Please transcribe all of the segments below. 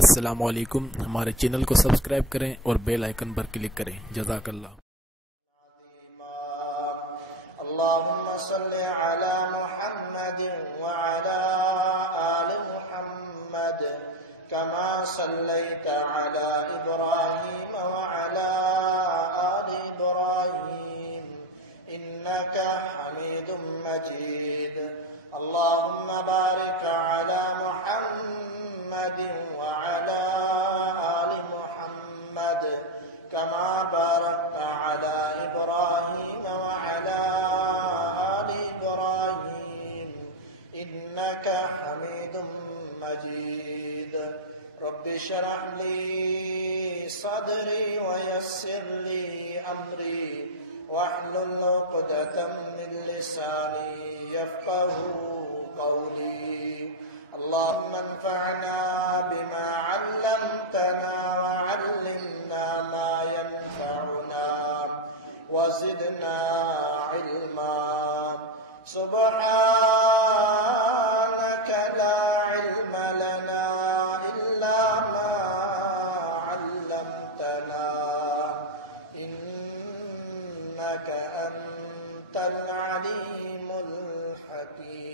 السلام علیکم، ہمارے چینل کو سبسکرائب کریں اور بیل آئیکن پر کلک کریں۔ جزاک اللہ۔ اللهم صل على محمد وعلى آل محمد كما صليت على إبراهيم وعلى آل إبراهيم إنك حميد مجيد. اللهم بارك على محمد وعلى آل محمد كما باركت على إبراهيم وعلى آل إبراهيم إنك حميد مجيد. رب اشرح لي صدري ويسر لي أمري واحلل عقدة من لساني يفقه قولي. اللهم انفعنا بما علمتنا وعلمنا ما ينفعنا وزدنا علما. سبحانك لا علم لنا إلا ما علمتنا إنك أنت العليم الحكيم.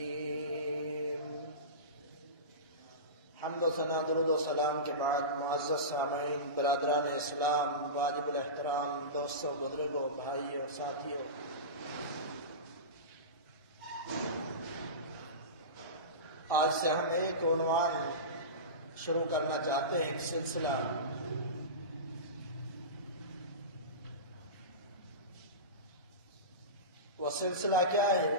حمد و ثنا، درود و سلام کے بعد معزز سامعین، برادران اسلام، واجب الاحترام دوستوں، بزرگوں، بھائیوں، ساتھیوں، آج سے ہم ایک عنوان شروع کرنا چاہتے ہیں، ایک سلسلہ. وہ سلسلہ کیا ہے؟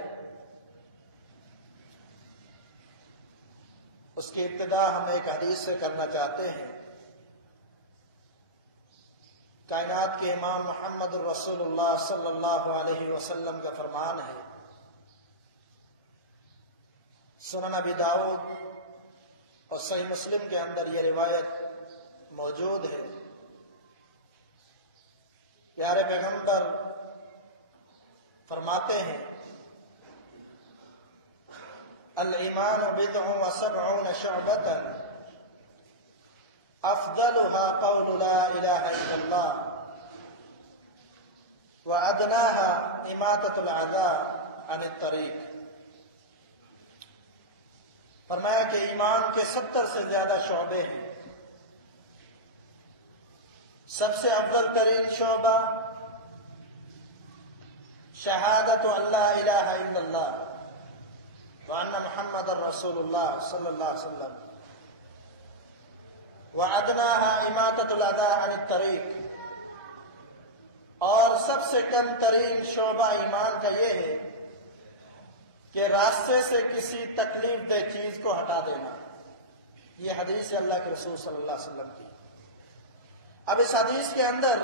اس کی ابتدا ہم ایک حدیث سے کرنا چاہتے ہیں. کائنات کے امام محمد الرسول اللہ صلی اللہ علیہ وسلم کا فرمان ہے، سنن ابی داؤد اور صحیح مسلم کے اندر یہ روایت موجود ہے. پیارے پیغمبر فرماتے ہیں، الایمان بضع وسبعون شعبة افضلها قول لا الہ الا اللہ وادناها اماطة الاذى عن الطریق. فرمایا کہ ایمان کے 70 سے زیادہ شعبے ہیں. سب سے افضل ترین شعبہ شہادت ان لا الہ الا اللہ وان محمد رسول اللہ صلی اللہ علیہ وسلم وادناها اماطة الاذى عن الطریق. اور سب سے کم ترین شعبہ ایمان کا یہ ہے کہ راستے سے کسی تکلیف دہ چیز کو ہٹا دینا. یہ حدیث ہے اللہ کے رسول صلی اللہ علیہ وسلم کی. اب اس حدیث کے اندر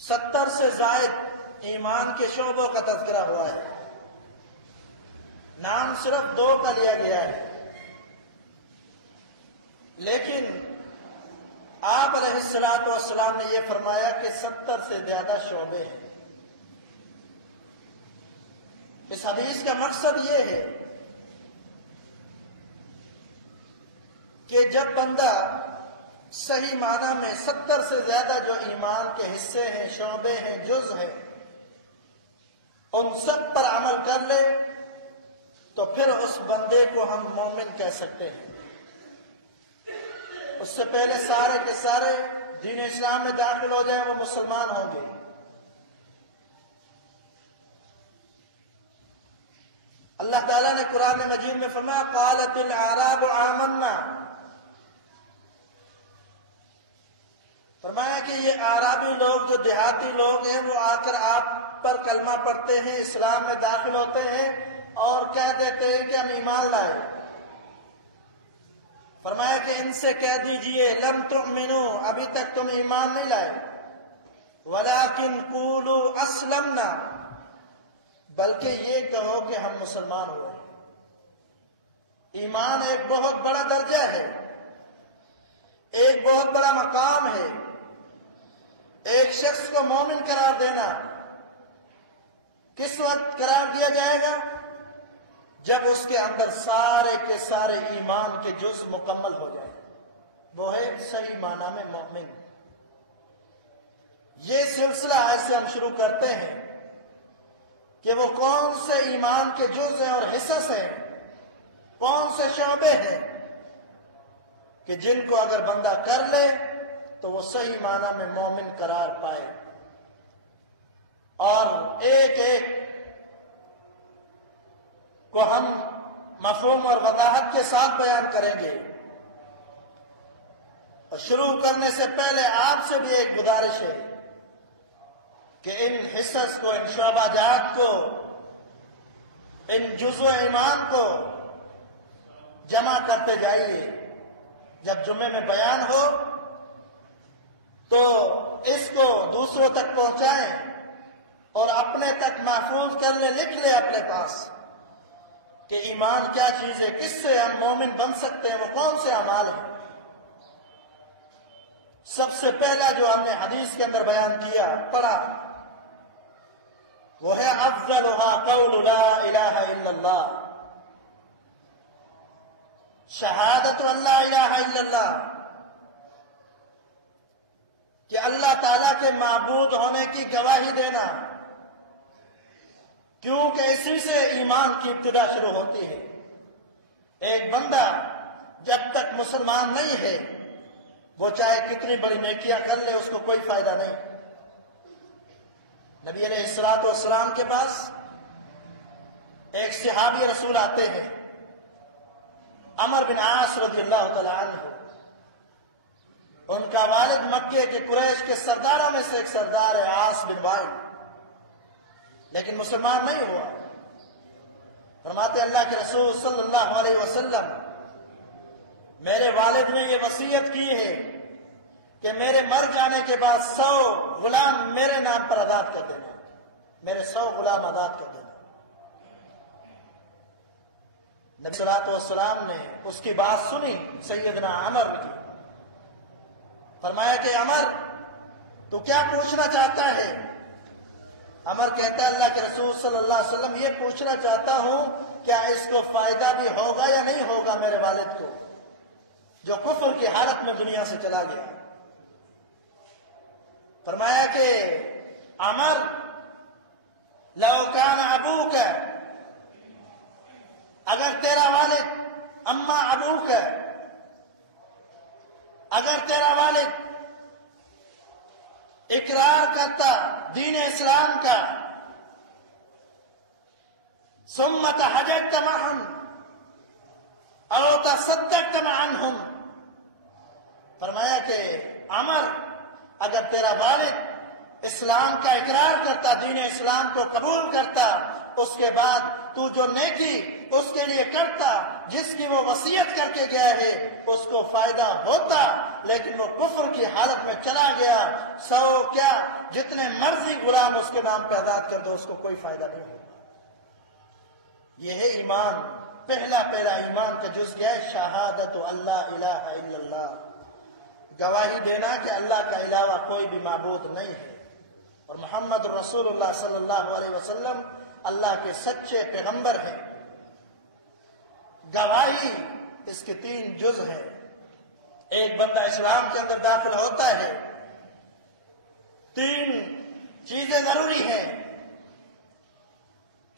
70 سے زائد ایمان کے شعبوں کا تذکرہ ہوا ہے. نام صرف 2 کا لیا گیا ہے، لیکن آپ علیہ السلام نے یہ فرمایا کہ 70 سے زیادہ شعبے ہیں. اس حدیث کا مقصد یہ ہے کہ جب بندہ صحیح معنی میں 70 سے زیادہ جو ایمان کے حصے ہیں، شعبے ہیں، جز ہیں، ان سب پر عمل کر لے تو پھر اس بندے کو ہم مومن کہہ سکتے ہیں. اس سے پہلے سارے کے سارے دین اسلام میں داخل ہو جائیں وہ مسلمان ہوں گے. اللہ تعالیٰ نے قرآن مجید میں فرمایا قالت الاعراب آمنا. فرمایا کہ یہ اعرابی لوگ جو دیہاتی لوگ ہیں وہ آ کر آپ پر کلمہ پڑھتے ہیں، اسلام میں داخل ہوتے ہیں اور کہہ دیتے ہیں کہ ہم ایمان لائے. فرمایا کہ ان سے کہہ دیجئے لم تؤمنوا، ابھی تک تم ایمان نہیں لائے، ولکن قولوا اسلمنا، بلکہ یہ کہو کہ ہم مسلمان ہوئے. ایمان ایک بہت بڑا درجہ ہے، ایک بہت بڑا مقام ہے. ایک شخص کو مومن قرار دینا کس وقت قرار دیا جائے گا؟ جب اس کے اندر سارے کے سارے ایمان کے جز مکمل ہو جائیں. وہ ہے صحیح معنی میں مومن۔ یہ سلسلہ ایسے ہم شروع کرتے ہیں کہ وہ کون سے ایمان کے جز ہیں اور حصص ہیں، کون سے شعبے ہیں کہ جن کو اگر بندہ کر لے تو وہ صحیح معنی میں مومن قرار پائے، اور ایک ایک کو ہم مفہوم اور وضاحت کے ساتھ بیان کریں گے۔ اور شروع کرنے سے پہلے آپ سے بھی ایک گزارش ہے کہ ان حصص کو، ان شعبہ جات کو، ان جزو ایمان کو جمع کرتے جائیے۔ جب جمعے میں بیان ہو تو اس کو دوسروں تک پہنچائیں اور اپنے تک محفوظ کر لیں، لکھ لیں اپنے پاس کہ ایمان کیا چیز ہے، کس سے ہم مومن بن سکتے ہیں، وہ کون سے اعمال ہیں۔ سب سے پہلا جو ہم نے حدیث کے اندر بیان کیا، پڑھا، وہ ہے افضلها قول لا الہ الا اللہ، شہادت اللہ الہ الا اللہ، کہ اللہ تعالیٰ کے معبود ہونے کی گواہی دینا، کیونکہ اسی سے ایمان کی ابتدا شروع ہوتی ہے۔ ایک بندہ جب تک مسلمان نہیں ہے، وہ چاہے کتنی بڑی نیکیاں کر لے، اس کو کوئی فائدہ نہیں۔ نبی علیہ الصلوۃ والسلام کے پاس ایک صحابی رسول آتے ہیں، عمر بن عاص رضی اللہ تعالی عنہ۔ ان کا والد مکے کے قریش کے سرداروں میں سے ایک سردار ہے، عاص بن وائل، لیکن مسلمان نہیں ہوا۔ فرماتے اللہ کے رسول صلی اللہ علیہ وسلم، میرے والد نے یہ وصیت کی ہے کہ میرے مر جانے کے بعد 100 غلام میرے نام پر آزاد کر دینا، میرے 100 غلام آزاد کر دینا۔ نبی صلی اللہ علیہ وسلم نے اس کی بات سنی سیدنا عمر کی، فرمایا کہ عمر تو کیا پوچھنا چاہتا ہے؟ عمر کہتا ہے اللہ کے رسول صلی اللہ علیہ وسلم، یہ پوچھنا چاہتا ہوں کیا اس کو فائدہ بھی ہوگا یا نہیں ہوگا میرے والد کو، جو کفر کی حالت میں دنیا سے چلا گیا۔ فرمایا کہ عمر لو کان ابوک، اگر تیرا والد، اما ابوک، اگر تیرا والد اقرار کرتا دین اسلام کا، ثم تحججت معهم او تصدقت عنهم، فرمایا کہ عمر اگر تیرا والد اسلام کا اقرار کرتا، دین اسلام کو قبول کرتا، اس کے بعد تو جو نیکی اس کے لیے کرتا جس کی وہ وصیت کر کے گیا ہے، اس کو فائدہ ہوتا، لیکن وہ کفر کی حالت میں چلا گیا، 100 کیا جتنے مرضی غلام اس کے نام پہ آزاد کر دو، اس کو کوئی فائدہ نہیں ہوگا۔ یہ ہے ایمان، پہلا ایمان کا جز کیا ہے؟ شہادت اللہ الہ الا اللہ، گواہی دینا کہ اللہ کا علاوہ کوئی بھی معبود نہیں ہے، اور محمد رسول اللہ صلی اللہ علیہ وسلم اللہ کے سچے پیغمبر ہیں۔ گواہی اس کے 3 جز ہیں۔ ایک بندہ اسلام کے اندر داخل ہوتا ہے، 3 چیزیں ضروری ہیں: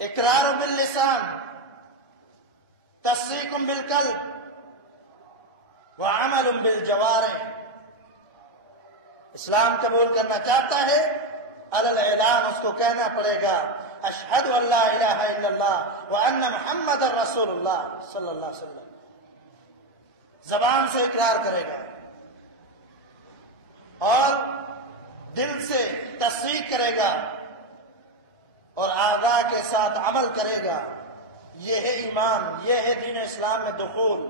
اقرار باللسان، تصدیق بالقلب، وعمل بالجوارح۔ اسلام قبول کرنا چاہتا ہے، علی الاعلان اس کو کہنا پڑے گا اشہد ان لا الہ الا اللہ وان محمد رسول اللہ صلی اللہ علیہ وسلم، زبان سے اقرار کرے گا اور دل سے تصدیق کرے گا اور اعضاء کے ساتھ عمل کرے گا۔ یہ ہے ایمان، یہ ہے دین اسلام میں دخول،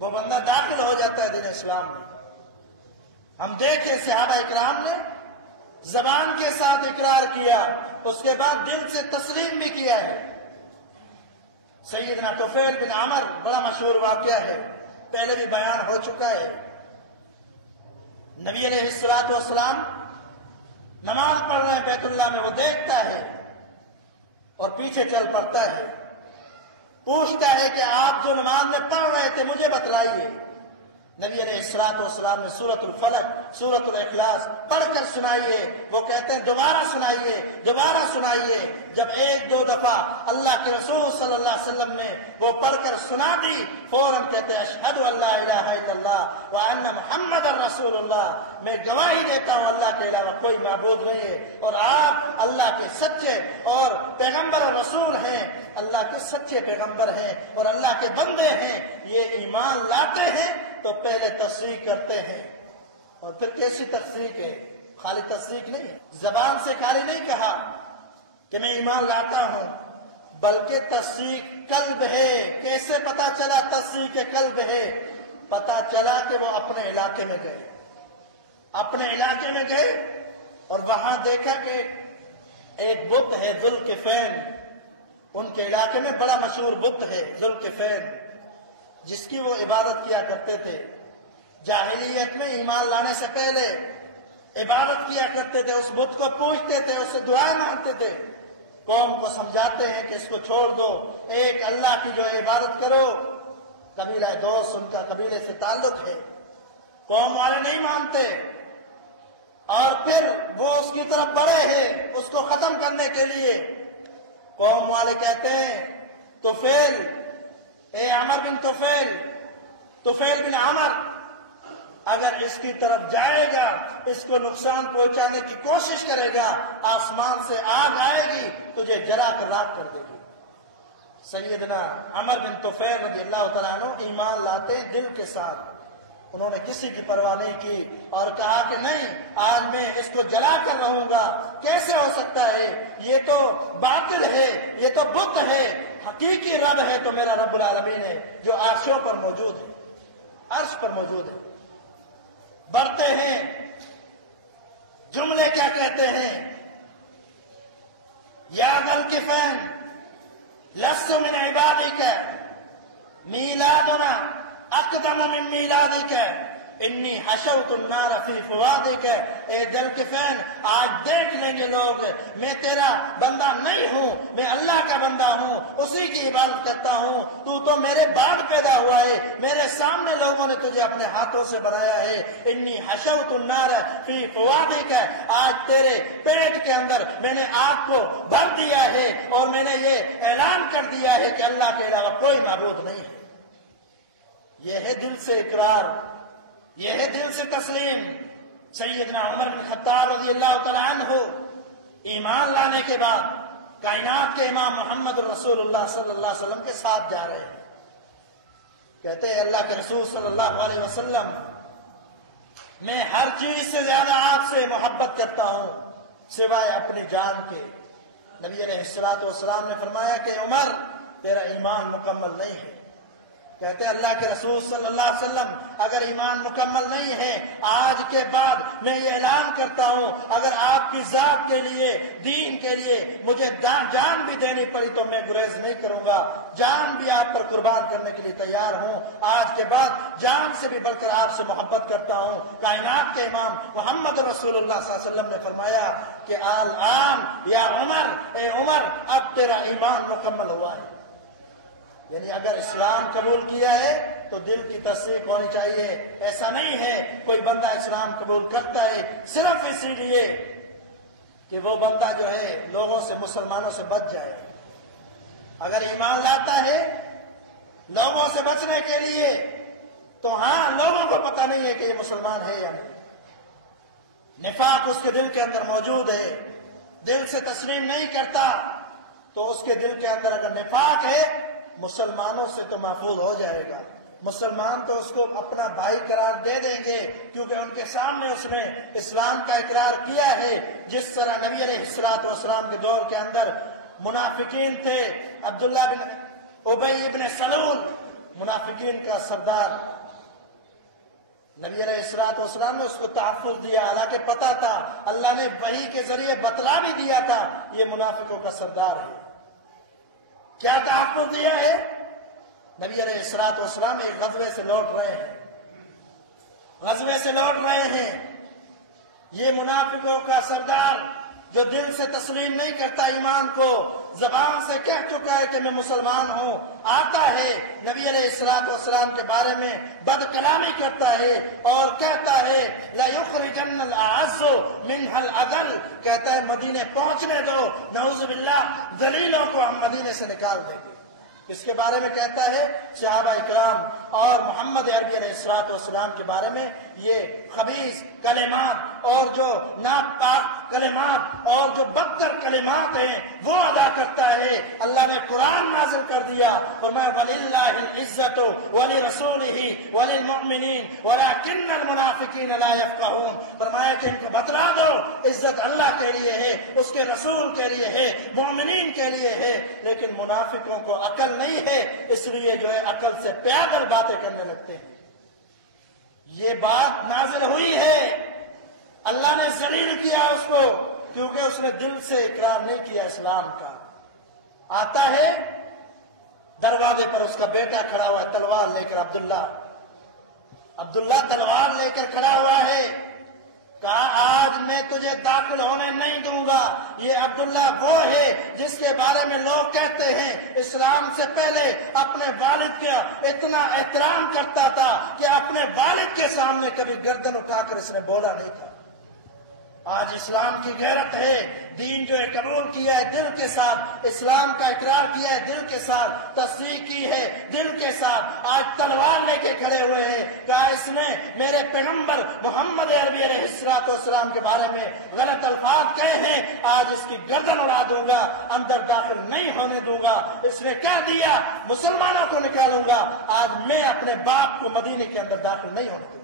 وہ بندہ داخل ہو جاتا ہے دین اسلام میں۔ ہم دیکھیں صحابہ اکرام نے زبان کے ساتھ اقرار کیا، اس کے بعد دل سے تسلیم بھی کیا ہے۔ سیدنا طفیل بن عمر بڑا مشہور واقعہ ہے، پہلے بھی بیان ہو چکا ہے۔ نبی علیہ الصلوۃ والسلام نماز پڑھ رہے ہیں بیت اللہ میں، وہ دیکھتا ہے اور پیچھے چل پڑتا ہے، پوچھتا ہے کہ آپ جو نماز میں پڑھ رہے تھے مجھے بتلائیے۔ نبی علیہ السلام نے سورۃ الفلق، سورۃ الاخلاص پڑھ کر سنائیے، وہ کہتے ہیں دوبارہ سنائیے، دوبارہ سنائیے۔ جب ایک دو دفعہ اللہ کے رسول صلی اللہ علیہ وسلم نے وہ پڑھ کر سنا دی، فوراً کہتے ہیں اشہد ان لا الہ الا اللہ وان محمد رسول اللہ، میں گواہی دیتا ہوں اللہ کے علاوہ کوئی معبود نہیں ہے، اور آپ اللہ کے سچے اور پیغمبر اور رسول ہیں، اللہ کے سچے پیغمبر ہیں اور اللہ کے بندے ہیں۔ یہ ایمان لاتے ہیں تو پہلے تصدیق کرتے ہیں، اور پھر کیسی تصدیق ہے؟ خالی تصدیق نہیں ہے، زبان سے خالی نہیں کہا کہ میں ایمان لاتا ہوں، بلکہ تصدیق قلب ہے۔ کیسے پتا چلا تصدیق قلب ہے؟ پتا چلا کہ وہ اپنے علاقے میں گئے، اپنے علاقے میں گئے اور وہاں دیکھا کہ ایک بت ہے ذوالکفین، ان کے علاقے میں بڑا مشہور بت ہے ذوالکفین، جس کی وہ عبادت کیا کرتے تھے۔ جاہلیت میں ایمان لانے سے پہلے عبادت کیا کرتے تھے، اس بت کو پوجتے تھے، اس سے دعائیں مانگتے تھے۔ قوم کو سمجھاتے ہیں کہ اس کو چھوڑ دو، ایک اللہ کی جو عبادت کرو۔ قبیلہ دوس ان کا قبیلے سے تعلق ہے، قوم والے نہیں مانتے، اور پھر وہ اس کی طرف بڑھے ہیں اس کو ختم کرنے کے لیے۔ قوم والے کہتے ہیں طفیل، اے عمر بن طفیل، طفیل بن عمر، اگر اس کی طرف جائے گا، اس کو نقصان پہنچانے کی کوشش کرے گا، آسمان سے آگ آئے گی، تجھے جلا کر راکھ کر دے گی۔ سیدنا عمر بن طفیل رضی اللہ تعالیٰ عنہ ایمان لاتے ہیں دل کے ساتھ، انہوں نے کسی کی پرواہ نہیں کی اور کہا کہ نہیں، آج میں اس کو جلا کر رہوں گا۔ کیسے ہو سکتا ہے؟ یہ تو باطل ہے، یہ تو بت ہے، حقیقی رب ہے تو میرا رب العالمین ہے جو عرشوں پر موجود ہے، عرش پر موجود ہے۔ بڑھتے ہیں، جملے کیا کہتے ہیں؟ یا ذوالکفین لست من عبادک میلادنا اقدم من میلادک انی حشوت النار فی فوادک۔ اے ذوالکفین، آج دیکھ لیں گے لوگ، میں تیرا بندہ نہیں ہوں، میں اللہ کا بندہ ہوں، اسی کی عبادت کرتا ہوں، تو میرے بعد پیدا ہوا ہے، میرے سامنے لوگوں نے تجھے اپنے ہاتھوں سے بنایا ہے۔ انی حشوت النار فی فوادک، آج تیرے پیٹ کے اندر میں نے آگ کو بھر دیا ہے اور میں نے یہ اعلان کر دیا ہے کہ اللہ کے علاوہ کوئی معبود نہیں ہے۔ یہ ہے دل سے اقرار، یہ ہے دل سے تسلیم۔ سیدنا عمر بن خطاب رضی اللہ تعالیٰ عنہ ایمان لانے کے بعد کائنات کے امام محمد رسول اللہ صلی اللہ علیہ وسلم کے ساتھ جا رہے ہیں۔ کہتے ہیں اللہ کے رسول صلی اللہ علیہ وسلم، میں ہر چیز سے زیادہ آپ سے محبت کرتا ہوں سوائے اپنی جان کے۔ نبی علیہ السلام نے فرمایا کہ عمر، تیرا ایمان مکمل نہیں ہے۔ کہتے ہیں اللہ کے رسول صلی اللہ علیہ وسلم، اگر ایمان مکمل نہیں ہے، آج کے بعد میں یہ اعلان کرتا ہوں، اگر آپ کی ذات کے لیے، دین کے لیے مجھے جان بھی دینی پڑی تو میں گریز نہیں کروں گا، جان بھی آپ پر قربان کرنے کے لیے تیار ہوں۔ آج کے بعد جان سے بھی بڑھ کر آپ سے محبت کرتا ہوں۔ کائنات کے امام محمد رسول اللہ صلی اللہ علیہ وسلم نے فرمایا کہ الآن یا عمر، اے عمر، اب تیرا ایمان مکمل ہوا ہے۔ یعنی اگر اسلام قبول کیا ہے تو دل کی تصدیق ہونی چاہیے۔ ایسا نہیں ہے کوئی بندہ اسلام قبول کرتا ہے صرف اسی لیے کہ وہ بندہ جو ہے لوگوں سے، مسلمانوں سے بچ جائے۔ اگر ایمان لاتا ہے لوگوں سے بچنے کے لیے تو ہاں، لوگوں کو پتہ نہیں ہے کہ یہ مسلمان ہے یا نہیں، نفاق اس کے دل کے اندر موجود ہے، دل سے تسلیم نہیں کرتا، تو اس کے دل کے اندر اگر نفاق ہے مسلمانوں سے تو محفوظ ہو جائے گا۔ مسلمان تو اس کو اپنا بھائی قرار دے دیں گے، کیونکہ ان کے سامنے اس نے اسلام کا اقرار کیا ہے۔ جس طرح نبی علیہ السلام کے دور کے اندر منافقین تھے، عبداللہ بن ابی بن سلول منافقین کا سردار، نبی علیہ السلام نے اس کو تحفظ دیا، حالانکہ پتا تھا، اللہ نے وحی کے ذریعے بتلا بھی دیا تھا یہ منافقوں کا سردار ہے۔ کیا تحفظ دیا ہے؟ نبی علیہ السلام ایک غزوے سے لوٹ رہے ہیں، غزوے سے لوٹ رہے ہیں، یہ منافقوں کا سردار جو دل سے تسلیم نہیں کرتا ایمان کو، زبان سے کہہ چکا ہے کہ میں مسلمان ہوں، آتا ہے نبی علیہ السلام کے بارے میں بد کلامی کرتا ہے اور کہتا ہے لَيُخْرِجَنَّ الْأَعَزُّ مِنْهَا الْأَذَلَّ، کہتا ہے مدینے پہنچنے دو، نعوذ باللہ ذلیلوں کو ہم مدینے سے نکال دیں گے۔ اس کے بارے میں کہتا ہے صحابہ اکرام اور محمد عربی علیہ السلام کے بارے میں یہ خبیث کلمات اور جو ناپاک کلمات اور جو بدتر کلمات ہیں وہ ادا کرتا ہے۔ اللہ نے قرآن نازل کر دیا، فرمایا وَلِلَّهِ الْعِزَّةُ وَلِرَسُولِهِ وَلِلْمُؤْمِنِينَ وَلَكِنَّ الْمُنَافِقِينَ لَا يَفْقَهُونَ، فرمایا کہ ان کو بتلا دو عزت اللہ کے لیے ہے، اس کے رسول کے لیے ہے، مومنین کے لیے ہے، لیکن منافقوں کو عقل نہیں ہے، اس لیے جو ہے عقل سے پیدل باتیں کرنے لگتے ہیں۔ یہ بات نازل ہوئی ہے، اللہ نے ذلیل کیا اس کو کیونکہ اس نے دل سے اقرار نہیں کیا اسلام کا۔ آتا ہے دروازے پر اس کا بیٹا کھڑا ہوا ہے تلوار لے کر، عبداللہ تلوار لے کر کھڑا ہوا ہے، کہا آج میں تجھے داخل ہونے نہیں دوں گا۔ یہ عبداللہ وہ ہے جس کے بارے میں لوگ کہتے ہیں اسلام سے پہلے اپنے والد کا اتنا احترام کرتا تھا کہ اپنے والد کے سامنے کبھی گردن اٹھا کر اس نے بولا نہیں تھا۔ آج اسلام کی غیرت ہے، دین جو ہے قبول کیا ہے دل کے ساتھ، اسلام کا اقرار کیا ہے دل کے ساتھ، تصدیق کی ہے دل کے ساتھ، آج تلوار لے کے کھڑے ہوئے ہیں، کہا اس نے میرے پیغمبر محمد عربی علیہ السلام کے بارے میں غلط الفاظ کہے ہیں، آج اس کی گردن اڑا دوں گا، اندر داخل نہیں ہونے دوں گا۔ اس نے کہہ دیا مسلمانوں کو نکالوں گا، آج میں اپنے باپ کو مدینے کے اندر داخل نہیں ہونے دوں گا۔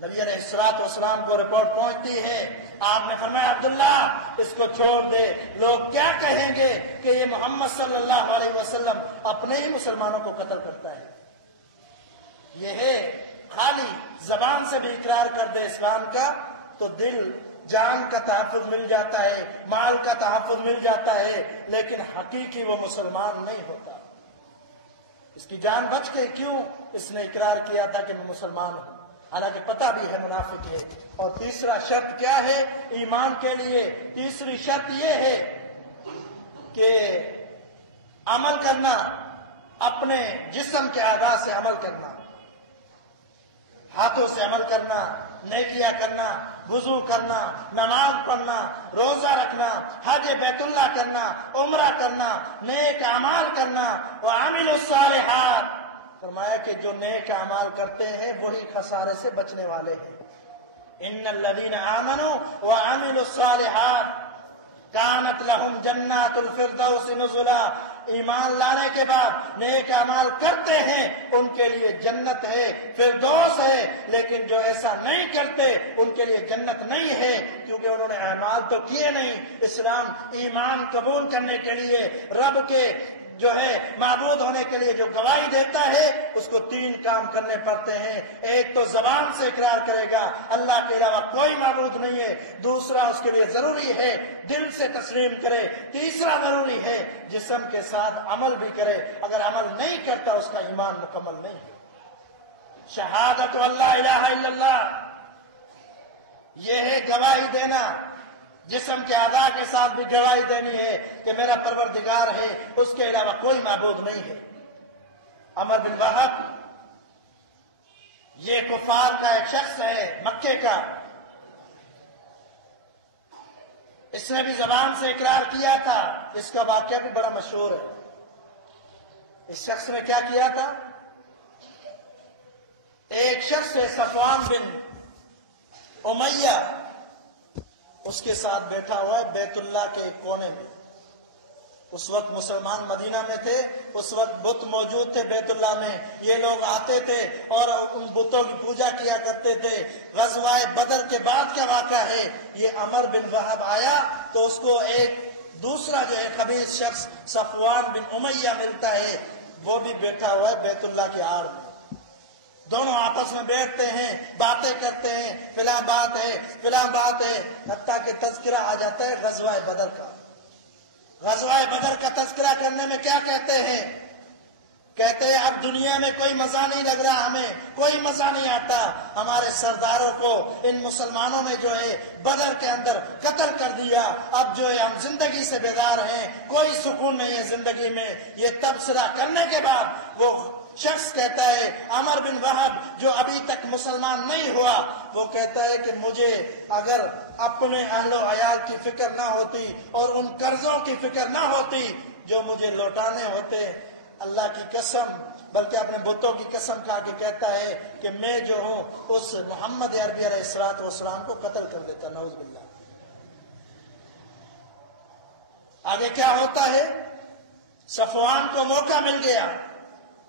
نبی علیہ السلام کو رپورٹ پہنچتی ہے، آپ نے فرمایا عبداللہ اس کو چھوڑ دے، لوگ کیا کہیں گے کہ یہ محمد صلی اللہ علیہ وسلم اپنے ہی مسلمانوں کو قتل کرتا ہے۔ یہ ہے خالی زبان سے بھی اقرار کر دے اسلام کا تو دل جان کا تحفظ مل جاتا ہے، مال کا تحفظ مل جاتا ہے، لیکن حقیقی وہ مسلمان نہیں ہوتا۔ اس کی جان بچ گئی کیوں؟ اس نے اقرار کیا تھا کہ میں مسلمان ہوں، حالانکہ پتہ بھی ہے منافق ہے۔ اور تیسرا شرط کیا ہے ایمان کے لیے؟ تیسری شرط یہ ہے کہ عمل کرنا، اپنے جسم کے اعضاء سے عمل کرنا، ہاتھوں سے عمل کرنا، نیکیاں کرنا، وضو کرنا، نماز پڑھنا، روزہ رکھنا، حج بیت اللہ کرنا، عمرہ کرنا، نیک اعمال کرنا، وعاملوا الصالحات، فرمایا کہ جو نیک اعمال کرتے ہیں وہی خسارے سے بچنے والے ہیں۔ ان الذین آمنوا وعملوا الصالحات کانت لہم جنات الفردوس نزلا، ایمان لانے کے بعد نیک اعمال کرتے ہیں ان کے لیے جنت ہے، فردوس ہے، لیکن جو ایسا نہیں کرتے ان کے لیے جنت نہیں ہے، کیونکہ انہوں نے اعمال تو کیے نہیں۔ اسلام ایمان قبول کرنے کے لیے رب کے جو ہے معبود ہونے کے لیے جو گواہی دیتا ہے اس کو تین کام کرنے پڑتے ہیں۔ ایک تو زبان سے اقرار کرے گا اللہ کے علاوہ کوئی معبود نہیں ہے، دوسرا اس کے لیے ضروری ہے دل سے تسلیم کرے، تیسرا ضروری ہے جسم کے ساتھ عمل بھی کرے، اگر عمل نہیں کرتا اس کا ایمان مکمل نہیں ہے۔ شہادت اللہ الہ الا اللہ، یہ ہے گواہی دینا، جسم کے اعضاء کے ساتھ بھی گواہی دینی ہے کہ میرا پروردگار ہے، اس کے علاوہ کوئی معبود نہیں ہے۔ عمر بن وہب یہ کفار کا ایک شخص ہے مکے کا، اس نے بھی زبان سے اقرار کیا تھا، اس کا واقعہ بھی بڑا مشہور ہے۔ اس شخص نے کیا کیا تھا؟ ایک شخص ہے صفوان بن امیہ، اس کے ساتھ بیٹھا ہوا ہے بیت اللہ کے ایک کونے میں۔ اس وقت مسلمان مدینہ میں تھے، اس وقت بت موجود تھے بیت اللہ میں، یہ لوگ آتے تھے اور ان بتوں کی پوجا کیا کرتے تھے۔ غزوہ بدر کے بعد کا واقعہ ہے، یہ عمر بن وہب آیا تو اس کو ایک دوسرا جو ہے خبیث شخص صفوان بن امیہ ملتا ہے، وہ بھی بیٹھا ہوا ہے بیت اللہ کی آڑ میں۔ دونوں آپس میں بیٹھتے ہیں، باتیں کرتے ہیں، فلاں بات ہے فلاں بات ہے، حتیٰ کہ تذکرہ آ جاتا ہے غزوہ بدر کا۔ غزوہ بدر کا تذکرہ کرنے میں کیا کہتے ہیں کہتے ہیں اب دنیا میں کوئی مزہ نہیں لگ رہا، ہمیں کوئی مزہ نہیں آتا، ہمارے سرداروں کو ان مسلمانوں نے جو ہے بدر کے اندر قتل کر دیا، اب جو ہے ہم زندگی سے بیدار ہیں، کوئی سکون نہیں ہے زندگی میں۔ یہ تبصرہ کرنے کے بعد وہ شخص کہتا ہے، عمر بن وہب جو ابھی تک مسلمان نہیں ہوا، وہ کہتا ہے کہ مجھے اگر اپنے اہل و عیال کی فکر نہ ہوتی اور ان قرضوں کی فکر نہ ہوتی جو مجھے لوٹانے ہوتے، اللہ کی قسم بلکہ اپنے بتوں کی قسم کھا کے کہتا ہے کہ میں جو ہوں اس محمد عربی علیہ السلام کو قتل کر دیتا، نعوذ باللہ۔ آگے کیا ہوتا ہے؟ صفوان کو موقع مل گیا،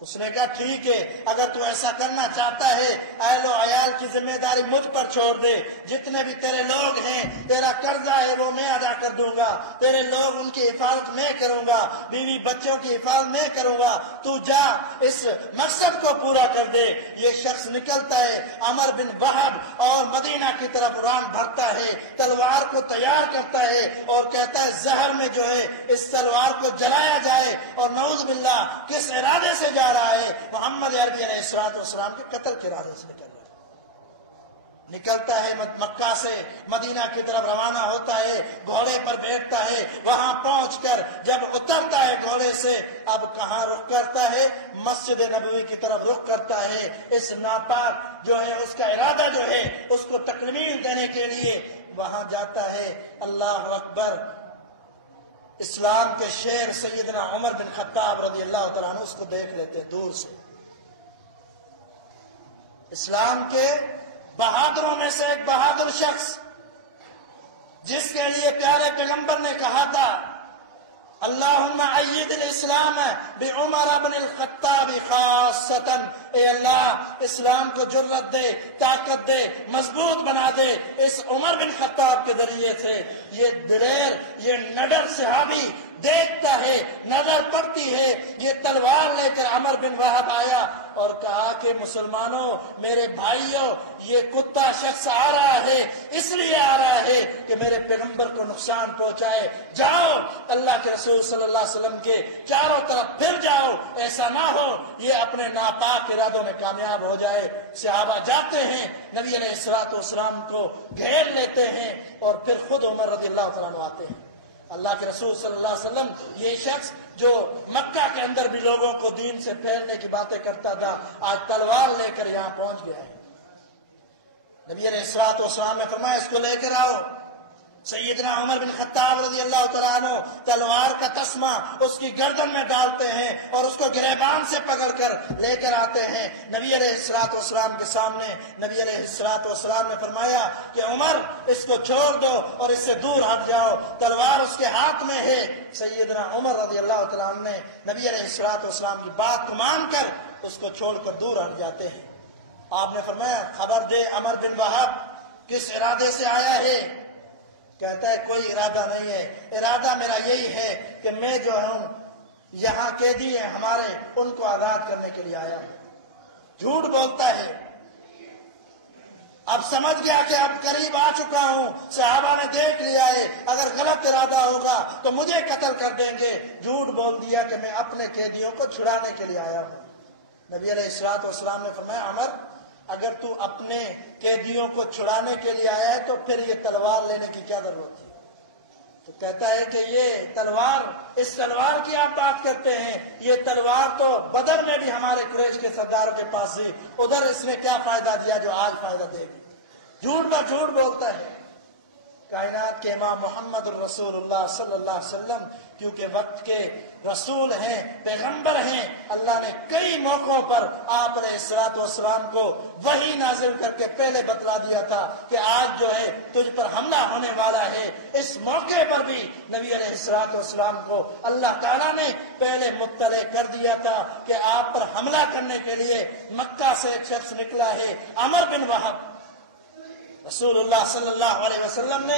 اس نے کہا ٹھیک ہے، اگر تو ایسا کرنا چاہتا ہے اہل و عیال کی ذمہ داری مجھ پر چھوڑ دے، جتنے بھی تیرے لوگ ہیں، تیرا قرضہ ہے وہ میں ادا کر دوں گا، تیرے لوگ ان کی حفاظت میں کروں گا، بیوی بچوں کی حفاظت میں کروں گا، تو جا اس مقصد کو پورا کر دے۔ یہ شخص نکلتا ہے عمر بن وہب اور مدینہ کی طرف ران بھرتا ہے، تلوار کو تیار کرتا ہے اور کہتا ہے زہر میں جو ہے اس تلوار کو جلایا جائے، اور نعوذ باللہ کس ارادے سے جا رہا ہے؟ محمد عربی علیہ السلام کے قتل کے ارادے سے نکل رہا ہے۔ نکلتا ہے مکہ سے مدینہ کی طرف روانہ ہوتا ہے، گھوڑے پر بیٹھتا ہے، وہاں پہنچ کر جب اترتا ہے گھوڑے سے، اب کہاں رخ کرتا ہے؟ مسجد نبوی کی طرف رخ کرتا ہے۔ اس ناپاک جو ہے اس کا ارادہ جو ہے اس کو تکمیل دینے کے لیے وہاں جاتا ہے۔ اللہ اکبر! اسلام کے شیر سیدنا عمر بن خطاب رضی اللہ تعالیٰ عنہ اس کو دیکھ لیتے ہیں دور سے۔ اسلام کے بہادروں میں سے ایک بہادر شخص، جس کے لیے پیارے پیغمبر نے کہا تھا اللہم اید الاسلام بعمر بن الخطاب خاصتاً، اے اللہ اسلام کو جرت دے، طاقت دے، مضبوط بنا دے اس عمر بن خطاب کے ذریعے سے۔ یہ دلیر، یہ نڈر صحابی دیکھتا ہے، نظر پڑتی ہے، یہ تلوار لے کر عمر بن وہب آیا اور کہا کہ مسلمانوں، میرے بھائیوں، یہ کتا شخص آ رہا ہے، اس لیے آ رہا ہے کہ میرے پیغمبر کو نقصان پہنچائے، جاؤ اللہ کے رسول صلی اللہ علیہ وسلم کے چاروں طرف پھر جاؤ، ایسا نہ ہو یہ اپنے ناپاک ارادوں میں کامیاب ہو جائے۔ صحابہ جاتے ہیں، نبی علیہ السلام کو گھیر لیتے ہیں اور پھر خود عمر رضی اللہ تعالیٰ عنہ آتے ہیں۔ اللہ کے رسول صلی اللہ علیہ وسلم، یہ شخص جو مکہ کے اندر بھی لوگوں کو دین سے پھیرنے کی باتیں کرتا تھا، آج تلوار لے کر یہاں پہنچ گیا ہے۔ نبی علیہ السلام نے فرمایا اس کو لے کر آؤ۔ سیدنا عمر بن خطاب رضی اللہ تعالیٰ عنہ تلوار کا تسمہ اس کی گردن میں ڈالتے ہیں اور اس کو گریبان سے پکڑ کر لے کر آتے ہیں نبی علیہ السلام کے سامنے۔ نبی علیہ السلام نے فرمایا کہ عمر اس کو چھوڑ دو اور اس سے دور ہٹ جاؤ، تلوار اس کے ہاتھ میں ہے۔ سیدنا عمر رضی اللہ تعالیٰ عنہ نے نبی علیہ السلام کی بات کو مان کر اس کو چھوڑ کر دور ہٹ جاتے ہیں۔ آپ نے فرمایا خبر دے عمر بن وہب کس ارادے سے آیا ہے؟ کہتا ہے کوئی ارادہ نہیں ہے، ارادہ میرا یہی ہے کہ میں جو ہوں یہاں قیدی ہیں ہمارے، ان کو آزاد کرنے کے لیے آیا ہوں۔ جھوٹ بولتا ہے، اب سمجھ گیا کہ اب قریب آ چکا ہوں، صحابہ نے دیکھ لیا ہے، اگر غلط ارادہ ہوگا تو مجھے قتل کر دیں گے۔ جھوٹ بول دیا کہ میں اپنے قیدیوں کو چھڑانے کے لیے آیا ہوں۔ نبی علیہ السلام نے فرمایا عمر اگر تو اپنے قیدیوں کو چھڑانے کے لیے آیا ہے تو پھر یہ تلوار لینے کی کیا ضرورت ہے؟ تو کہتا ہے کہ یہ تلوار، اس تلوار کی آپ بات کرتے ہیں، یہ تلوار تو بدر میں بھی ہمارے قریش کے سرداروں کے پاس تھی، ادھر اس نے کیا فائدہ دیا جو آج فائدہ دے گی؟ جھوٹ پر جھوٹ بولتا ہے۔ کائنات کے امام محمد الرسول اللہ صلی اللہ علیہ وسلم کیونکہ وقت کے رسول ہیں، پیغمبر ہیں، اللہ نے کئی موقعوں پر آپ علیہ السلام کو وحی نازل کر کے پہلے بتلا دیا تھا کہ آج جو ہے تجھ پر حملہ ہونے والا ہے۔ اس موقع پر بھی نبی علیہ السلام کو اللہ تعالیٰ نے پہلے مطلع کر دیا تھا کہ آپ پر حملہ کرنے کے لیے مکہ سے ایک شخص نکلا ہے عمر بن وہب۔ رسول اللہ صلی اللہ علیہ وسلم نے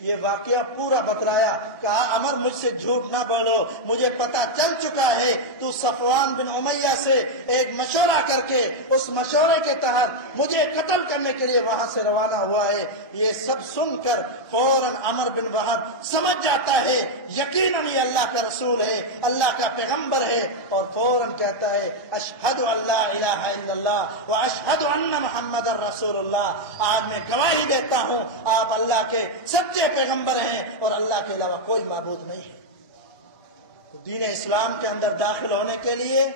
یہ واقعہ پورا بتلایا، کہا عمر مجھ سے جھوٹ نہ بولو، مجھے پتا چل چکا ہے تو صفوان بن امیہ سے ایک مشورہ کر کے اس مشورے کے تحت مجھے قتل کرنے کے لیے وہاں سے روانہ ہوا ہے۔ یہ سب سن کر فوراً عمر بن وہب سمجھ جاتا ہے یقیناً یہ اللہ کا رسول ہے، اللہ کا پیغمبر ہے، اور فوراً کہتا ہے اشہد ان لا الہ الا اللہ و اشہد ان محمد رسول اللہ، آج میں گواہی دیتا ہوں آپ اللہ کے سچے پیغمبر ہیں اور اللہ کے علاوہ کوئی معبود نہیں ہے۔ تو دین اسلام کے اندر داخل ہونے کے لیے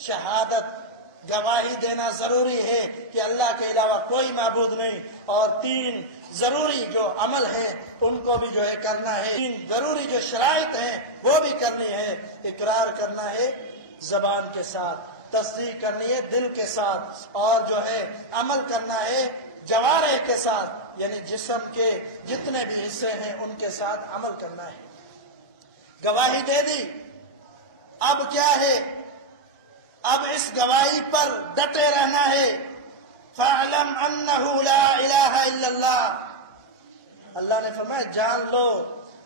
شہادت گواہی دینا ضروری ہے کہ اللہ کے علاوہ کوئی معبود نہیں، اور 3 ضروری جو عمل ہیں ان کو بھی جو ہے کرنا ہے، 3 ضروری جو شرائط ہیں وہ بھی کرنی ہے۔ اقرار کرنا ہے زبان کے ساتھ، تصدیق کرنی ہے دل کے ساتھ، اور جو ہے عمل کرنا ہے جوارح کے ساتھ، یعنی جسم کے جتنے بھی حصے ہیں ان کے ساتھ عمل کرنا ہے۔ گواہی دے دی، اب کیا ہے؟ اب اس گواہی پر ڈٹے رہنا ہے۔ فَاعْلَمْ أَنَّهُ لَا إِلَهَ إِلَّا اللَّهُ، اللہ نے فرمایا جان لو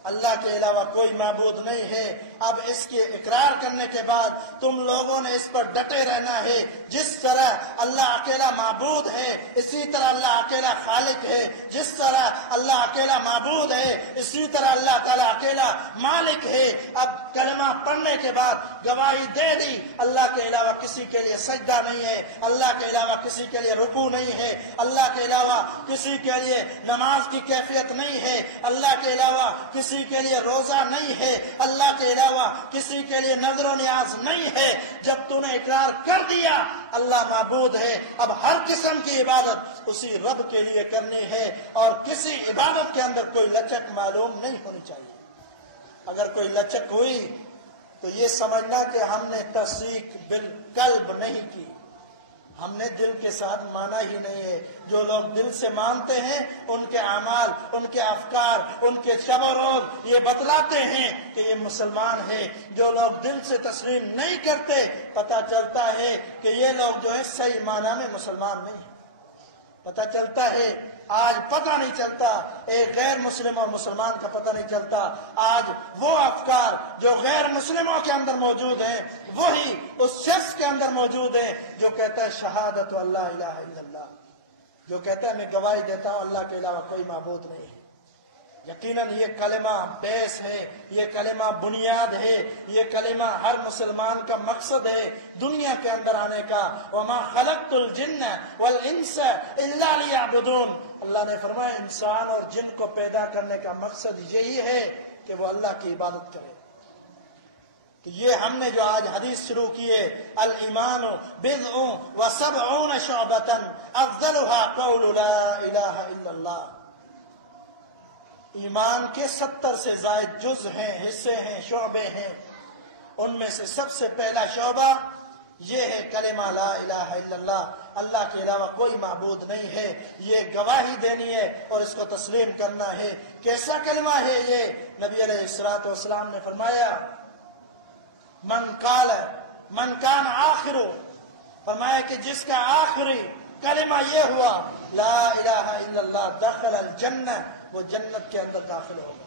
اللہ کے علاوہ کوئی معبود نہیں ہے۔ اب اس کے اقرار کرنے کے بعد تم لوگوں نے اس پر ڈٹے رہنا ہے، جس طرح اللہ اکیلا معبود ہے اسی طرح اللہ اکیلا خالق ہے، جس طرح اللہ اکیلا معبود ہے اسی طرح اللہ تعالیٰ اکیلا مالک ہے۔ اب کلمہ پڑھنے کے بعد گواہی دے دی اللہ کے علاوہ کسی کے لیے سجدہ نہیں ہے، اللہ کے علاوہ کسی کے لیے رکوع نہیں ہے، اللہ کے علاوہ کسی کے لیے نماز کی کیفیت نہیں ہے، اللہ کے علاوہ کسی کے لیے روزہ نہیں ہے، اللہ کے علاوہ کسی کے لیے نظر و نیاز نہیں ہے۔ جب تو نے اقرار کر دیا اللہ معبود ہے، اب ہر قسم کی عبادت اسی رب کے لیے کرنی ہے، اور کسی عبادت کے اندر کوئی لچک معلوم نہیں ہونی چاہیے۔ اگر کوئی لچک ہوئی تو یہ سمجھنا کہ ہم نے تصدیق بالقلب نہیں کی، ہم نے دل کے ساتھ مانا ہی نہیں ہے۔ جو لوگ دل سے مانتے ہیں ان کے اعمال، ان کے افکار، ان کے شب و روز یہ بتلاتے ہیں کہ یہ مسلمان ہے۔ جو لوگ دل سے تسلیم نہیں کرتے پتہ چلتا ہے کہ یہ لوگ جو ہے صحیح معنی میں مسلمان نہیں ہیں۔ پتہ چلتا ہے آج پتہ نہیں چلتا ایک غیر مسلم اور مسلمان کا پتہ نہیں چلتا، آج وہ افکار جو غیر مسلموں کے اندر موجود ہیں وہی اس شخص کے اندر موجود ہے جو کہتا ہے شہادت اللہ الہ الا اللہ، جو کہتا ہے میں گواہی دیتا ہوں اللہ کے علاوہ کوئی معبود نہیں ہے۔ یقیناً یہ کلمہ بیس ہے، یہ کلمہ بنیاد ہے، یہ کلمہ ہر مسلمان کا مقصد ہے دنیا کے اندر آنے کا۔ وَمَا خَلَقْتُ الْجِنَّ وَالْإِنسَ إِلَّا لِيَعْبُدُونَ، اللہ نے فرمایا انسان اور جن کو پیدا کرنے کا مقصد یہی ہے کہ وہ اللہ کی عبادت کرے۔ تو یہ ہم نے جو آج حدیث شروع کی ہے الایمان بضع وسبعون شعبۃ افضلها قول لا الہ الا اللہ، ایمان کے 70 سے زائد جز ہیں، حصے ہیں، شعبے ہیں، ان میں سے سب سے پہلا شعبہ یہ ہے کلمہ لا الہ الا اللہ، اللہ کے علاوہ کوئی معبود نہیں ہے، یہ گواہی دینی ہے اور اس کو تسلیم کرنا ہے۔ کیسا کلمہ ہے یہ؟ نبی علیہ الصلوۃ والسلام نے فرمایا من کان آخر، فرمایا کہ جس کا آخری کلمہ یہ ہوا لا الہ الا اللہ دخل الجنہ، وہ جنت کے اندر داخل ہوگا۔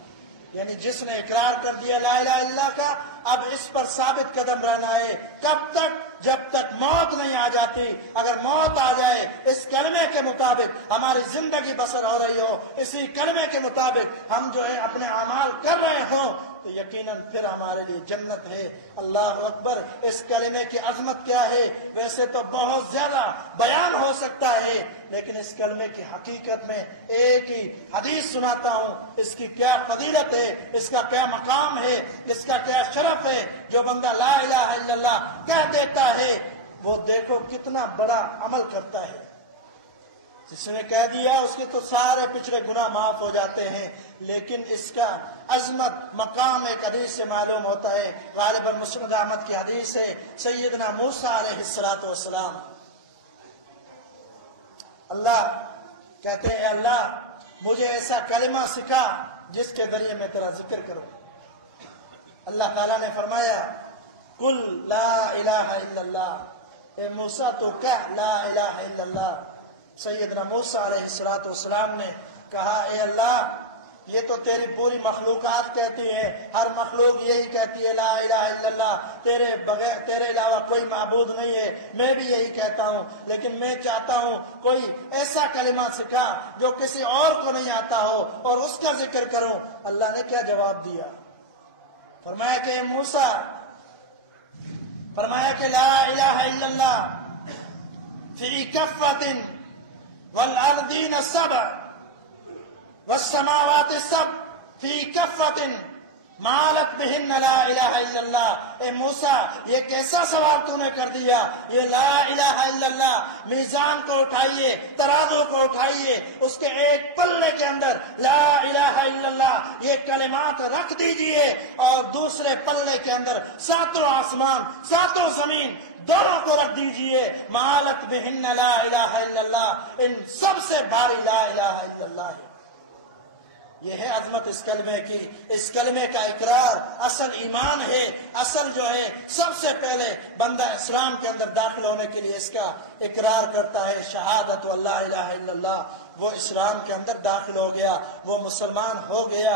یعنی جس نے اقرار کر دیا لا الہ الا اللہ کا، اب اس پر ثابت قدم رہنا ہے۔ کب تک؟ جب تک موت نہیں آ جاتی۔ اگر موت آ جائے اس کلمے کے مطابق ہماری زندگی بسر ہو رہی ہو، اسی کلمے کے مطابق ہم جو ہے اپنے اعمال کر رہے ہوں، تو یقیناً پھر ہمارے لیے جنت ہے۔ اللہ اکبر! اس کلمے کی عظمت کیا ہے؟ ویسے تو بہت زیادہ بیان ہو سکتا ہے، لیکن اس کلمے کی حقیقت میں ایک ہی حدیث سناتا ہوں، اس کی کیا فضیلت ہے، اس کا کیا مقام ہے، اس کا کیا شرف ہے۔ جو بندہ لا الہ الا اللہ کہہ دیتا ہے وہ دیکھو کتنا بڑا عمل کرتا ہے۔ جس نے کہہ دیا اس کے تو سارے پچھلے گناہ معاف ہو جاتے ہیں، لیکن اس کا عظمت مقام ایک حدیث سے معلوم ہوتا ہے۔ غالباً مسند احمد کی حدیث ہے، سیدنا موسیٰ علیہ الصلوۃ والسلام اللہ کہتے ہیں اے اللہ مجھے ایسا کلمہ سکھا جس کے ذریعے میں تیرا ذکر کروں۔ اللہ تعالیٰ نے فرمایا قل لا الہ الا اللہ، اے موسیٰ تو کہہ لا الہ الا اللہ۔ سیدنا موسیٰ علیہ الصلوۃ والسلام نے کہا اے اللہ یہ تو تیری پوری مخلوقات کہتی ہے، ہر مخلوق یہی کہتی ہے لا الہ الا اللہ، تیرے علاوہ کوئی معبود نہیں ہے، میں بھی یہی کہتا ہوں، لیکن میں چاہتا ہوں کوئی ایسا کلمہ سکھا جو کسی اور کو نہیں آتا ہو اور اس کا ذکر کروں۔ اللہ نے کیا جواب دیا؟ فرمایا کہ موسیٰ، فرمایا کہ لا الہ الا اللہ فی کفۃ والارضین السبع والسماوات السبع فی کفۃ مالت بہن لا الہ الا اللہ۔ اے موسیٰ، یہ کیسا سوال تو نے کر دیا؟ یہ لا الہ الا اللہ، میزان کو اٹھائیے، ترازو کو اٹھائیے، اس کے ایک پلے کے اندر لا الہ الا اللہ یہ کلمات رکھ دیجئے، اور دوسرے پلے کے اندر ساتوں آسمان ساتوں زمین دونوں کو رکھ دیجئے، مالت بہن لا الہ الا اللہ، ان سب سے بھاری لا الہ الا اللہ ہے۔ یہ ہے عظمت اس کلمے کی، اس کلمے کا اقرار اصل ایمان ہے، اصل جو ہے سب سے پہلے بندہ اسلام کے اندر داخل ہونے کے لیے اس کا اقرار کرتا ہے، شہادت اللہ الہ الا اللہ، وہ اسلام کے اندر داخل ہو گیا، وہ مسلمان ہو گیا۔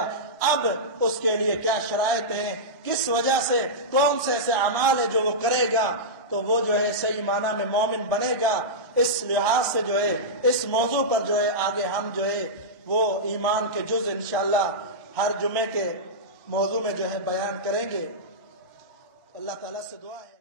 اب اس کے لیے کیا شرائط ہیں، کس وجہ سے، کون سے ایسے اعمال ہے جو وہ کرے گا تو وہ جو ہے صحیح معنی میں مومن بنے گا، اس لحاظ سے جو ہے اس موضوع پر جو ہے آگے ہم جو ہے وہ ایمان کے جز انشاءاللہ ہر جمعے کے موضوع میں جو ہے بیان کریں گے۔ اللہ تعالیٰ سے دعا ہے